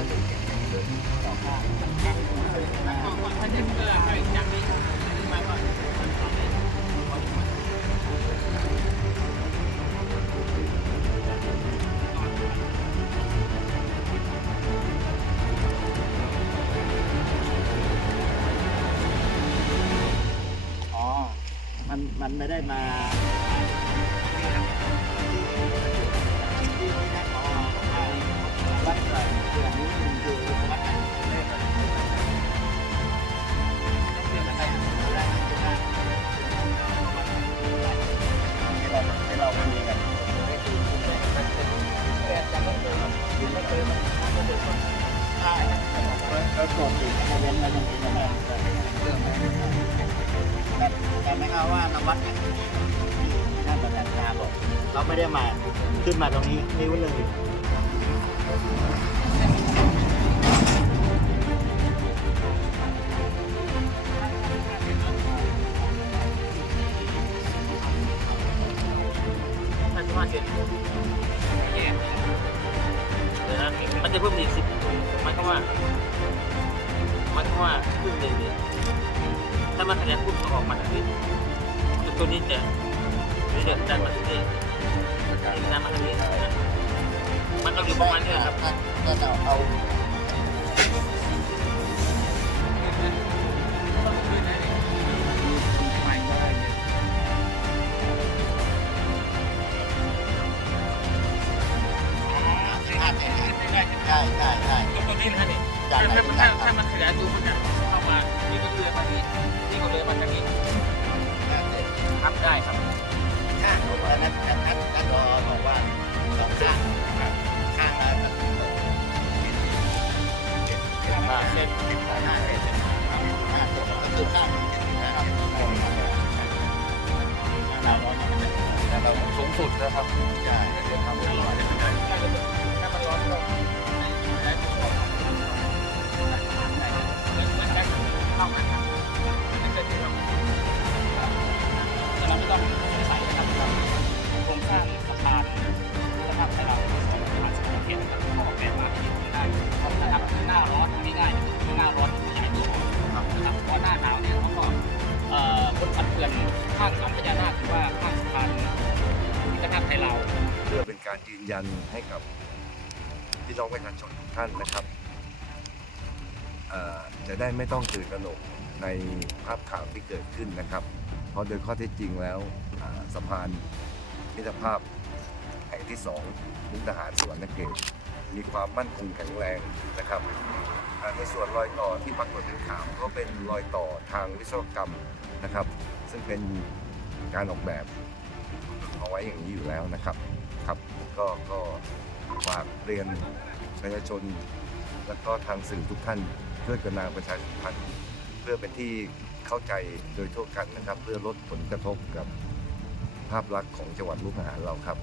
อ๋อ มัน มันไม่ได้มา แล้วกดอีกเว้นมาจริงๆนะเรื่องแต่แต่ไม่เอาว่านวัดเนี่ยที่ท่านประธานชาบอกเราไม่ได้มาขึ้นมาตรงนี้นิ้วหนึ่งถ้าจะว่าเสร็จแย่เดี๋ยวนะมันจะเพิ่มอีกสิบ มันก็ว่า มันก็ว่าครึ่งหนึ่งเนี่ยถ้ามันขยันพุ่งออกมาทางนี้ตัวตัวนี้จะเดือดดันมาทางนี้ดันมาทางนี้มันก็อยู่ประมาณนี้ครับ ก็จะเอา ใช่ใช่ตัวนี้นะนี่ถ้าถ้ามันถ้าถ้ามันขยายตัวมันจะเข้ามานี่ก็เรือมานี้นี่ก็เรือมาทางนี้ทำได้ครับข้างแต่นั้นนั้นนั้นรอบอกว่าสองข้างข้างละห้าเส้นห้าเซนห้าตัวก็คือข้างนะครับเราร้อนแต่เราสูงสุดนะครับใช่เดี๋ยวทำให้ด้เข้ากันครับไม่ใช่ที่เราไม่ต้อย เนี่ยเขาก็เอ่อบนสันเขื่นข้างสันพญานาคือว่าข้างสะพานที่กระทับไทยเราเพื่อเป็นการยืนยันให้กับ พี่น้องประชาชนทุกท่านนะครับจะได้ไม่ต้องตื่นตระหนกในภาพข่าวที่เกิดขึ้นนะครับ เพราะโดยข้อเท็จจริงแล้วสะพานมิตรภาพแห่งที่สองมุกดาหารสวนนเขตมีความมั่นคงแข็งแรงนะครับในส่วนรอยต่อที่ปรากฏเป็นข่าวก็เป็นรอยต่อทางวิศวกรรมนะครับ ซึ่งเป็นการออกแบบเอาไว้อย่างนี้อยู่แล้วนะครับครับก็ก็ ฝากเรียนประชาชน และก็ทางสื่อทุกท่านช่วยกันนาประชาสัมพันธ์เพื่อเป็นที่เข้าใจโดยทั่วกันนะครับ เพื่อลดผลกระทบกับภาพลักษณ์ของจังหวัดมุกหาเราครับ